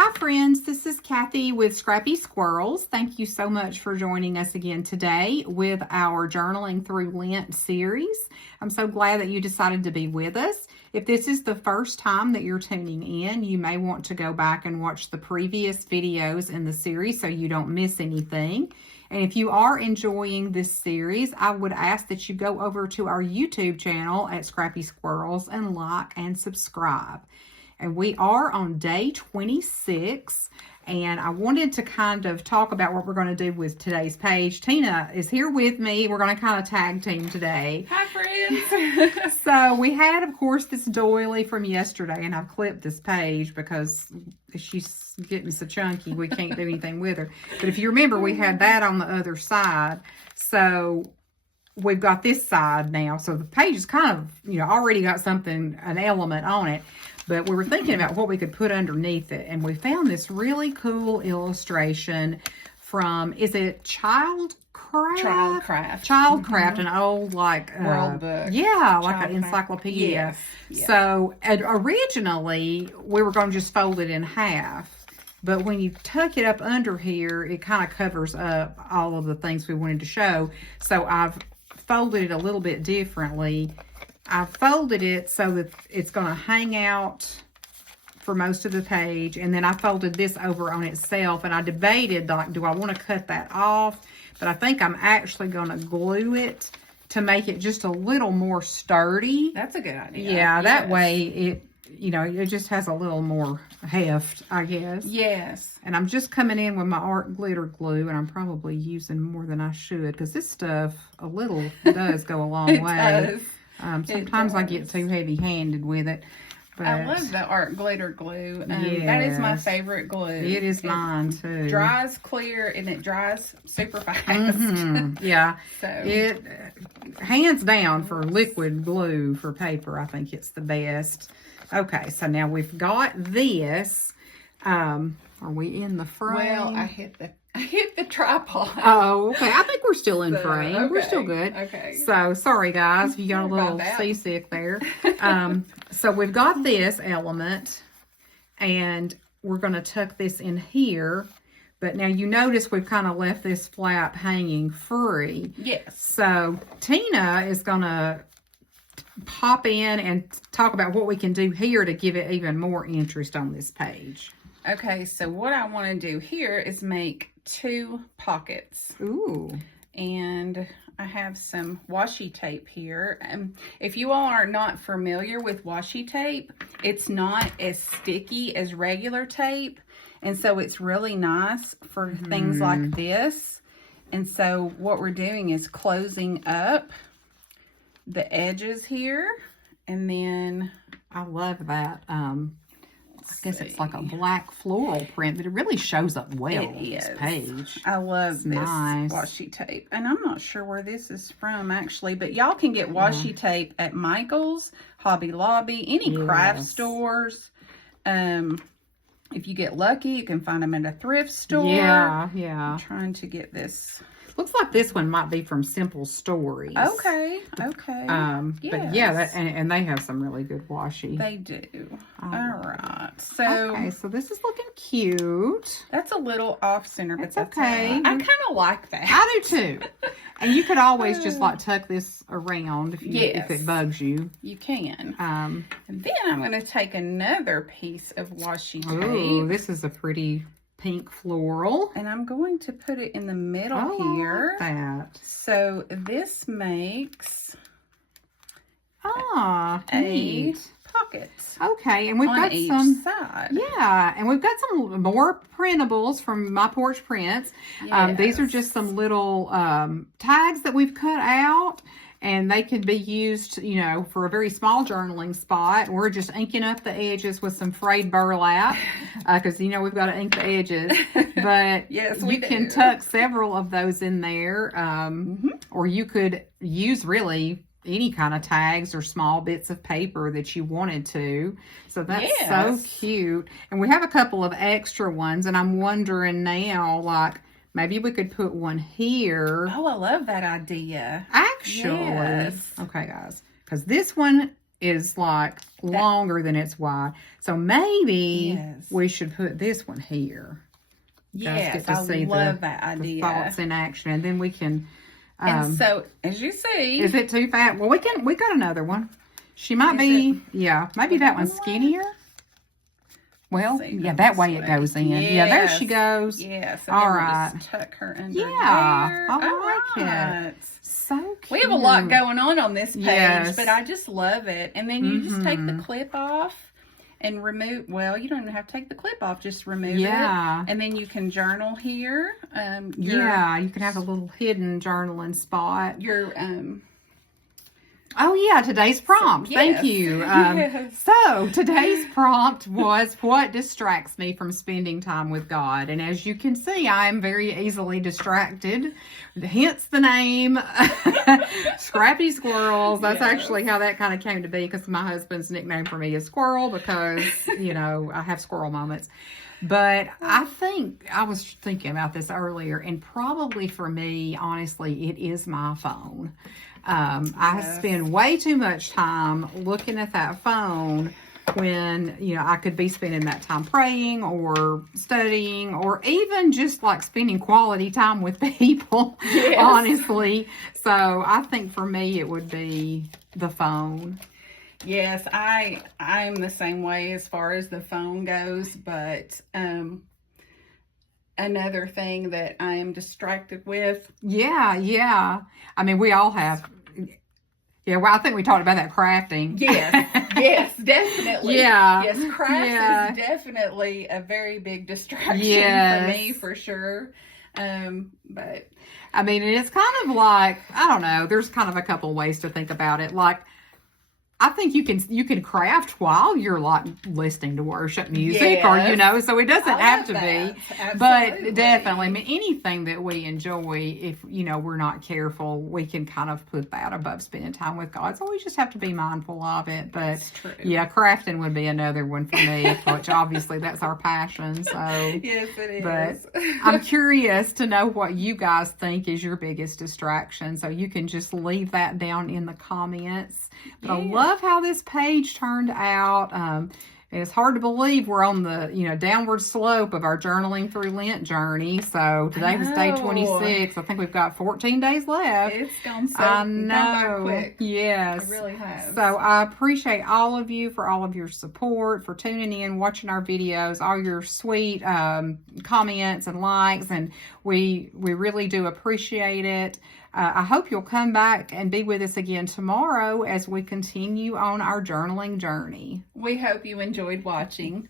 Hi friends, this is Kathy with Scrappy Squirrels. Thank you so much for joining us again today with our Journaling Through Lent series. I'm so glad that you decided to be with us. If this is the first time that you're tuning in, you may want to go back and watch the previous videos in the series so you don't miss anything. And if you are enjoying this series, I would ask that you go over to our YouTube channel at Scrappy Squirrels and like and subscribe. And we are on day 26, and I wanted to kind of talk about what we're going to do with today's page. Tina is here with me. We're going to kind of tag team today. Hi, friends. So we had, of course, this doily from yesterday, and I've clipped this page because she's getting so chunky we can't do anything with her. But if you remember, we had that on the other side. So we've got this side now. So the page is kind of, already got something, an element on it. But we were thinking about what we could put underneath it. And we found this really cool illustration from, is it Childcraft? Childcraft, an old, world book. Yeah, like an encyclopedia. Yes. So originally, we were going to just fold it in half. But when you tuck it up under here, it kind of covers up all of the things we wanted to show. So I've folded it a little bit differently. I folded it so that it's going to hang out for most of the page. And then I folded this over on itself. And I debated, like, do I want to cut that off? But I think I'm actually going to glue it to make it just a little more sturdy. That's a good idea. Yeah, that way it, it just has a little more heft, I guess. Yes. And I'm just coming in with my art glitter glue. And I'm probably using more than I should. Because this stuff, a little does go a long way. Does. Sometimes I get too heavy-handed with it. But I love the art glitter glue. That is my favorite glue. It is mine, too. Dries clear, and it dries super fast. Yeah. So it, hands down, for liquid glue for paper, I think it's the best. Okay, so now we've got this. Are we in the frame? Well, I hit the tripod. Oh, okay. I think we're still in frame. Okay. We're still good. Okay. So, sorry guys, if you got a little seasick there. So we've got this element, and we're going to tuck this in here. But now you notice we've kind of left this flap hanging free. Yes. So Tina is going to pop in and talk about what we can do here to give it even more interest on this page. Okay, so what I want to do here is make 2 pockets. Ooh. And I have some washi tape here. If you all are not familiar with washi tape, it's not as sticky as regular tape. And so it's really nice for things like this. And so what we're doing is closing up the edges here. And then I love that. I guess it's like a black floral print, but it really shows up well on this page. I love this washi tape. And I'm not sure where this is from, actually. But y'all can get washi tape at Michael's, Hobby Lobby, any craft stores. If you get lucky, you can find them at a thrift store. Yeah. I'm trying to get this. Looks like this one might be from Simple Stories. Okay. But yeah, and they have some really good washi. They do. All right. So this is looking cute. That's a little off center, but that's okay. I kind of like that. I do too. And you could always just tuck this around if it bugs you. You can. And then I'm going to take another piece of washi tape. Ooh, this is a pretty pink floral. And I'm going to put it in the middle here. I like that. So this makes neat. Pocket. Okay, and we've got each some side. Yeah, and we've got some more printables from My Porch Prints. These are just some little tags that we've cut out. And they can be used, for a very small journaling spot. We're just inking up the edges with some frayed burlap because, we've got to ink the edges. But yes, you can tuck several of those in there. Or you could use really any kind of tags or small bits of paper that you wanted to. So that's so cute. And we have a couple of extra ones. And I'm wondering now, maybe we could put one here. Oh, I love that idea. Actually. Okay, guys. Because this one is like longer than it's wide. So maybe Yes. we should put this one here. Yes, I love that the idea. thoughts in action, and then we can. And so, as you see, Is it too fat? Well, we got another one. She might be, yeah, maybe that one's skinnier. Well, yeah, that way it goes in. Yes. Yeah, there she goes. Yes. All right. Just tuck her under Yeah, there. I like right. it. So cute. We have a lot going on this page, Yes. but I just love it. And then you just take the clip off and remove, well, you don't even have to take the clip off, just remove it. And then you can journal here. Yeah, you can have a little hidden journaling spot. Your, Oh, yeah, today's prompt. Yes. Thank you. Yes. So, today's prompt was, what distracts me from spending time with God? And as you can see, I am very easily distracted. Hence the name, Scrappy Squirrels. That's actually how that kind of came to be, because my husband's nickname for me is Squirrel, because, you know, I have squirrel moments. But I think, I was thinking about this earlier, and probably for me, honestly, it is my phone. I spend way too much time looking at that phone when, you know, I could be spending that time praying or studying, or even just like spending quality time with people, honestly. So I think for me, it would be the phone. Yes, I'm the same way as far as the phone goes, but another thing that I am distracted with. Yeah. I mean, we all have. Yeah, well, I think we talked about that crafting. Yes, definitely. Yeah. Yes, craft is definitely a very big distraction for me, for sure. But I mean, it's kind of like, I don't know, there's kind of a couple ways to think about it. Like, I think you can craft while you're like listening to worship music, or, you know, so it doesn't have to be, but definitely, I mean, anything that we enjoy, if, you know, we're not careful, we can kind of put that above spending time with God. So we just have to be mindful of it. But yeah, crafting would be another one for me, which obviously that's our passion. So yes, it is. But I'm curious to know what you guys think is your biggest distraction. So you can just leave that down in the comments. But I love how this page turned out. It's hard to believe we're on the, you know, downward slope of our journaling through Lent journey. So today was day 26. I think we've got 14 days left. It's gone so gone by quick. Yes. It really has. So I appreciate all of you for all of your support, for tuning in, watching our videos, all your sweet comments and likes, and we really do appreciate it. I hope you'll come back and be with us again tomorrow as we continue on our journaling journey. We hope you enjoyed watching.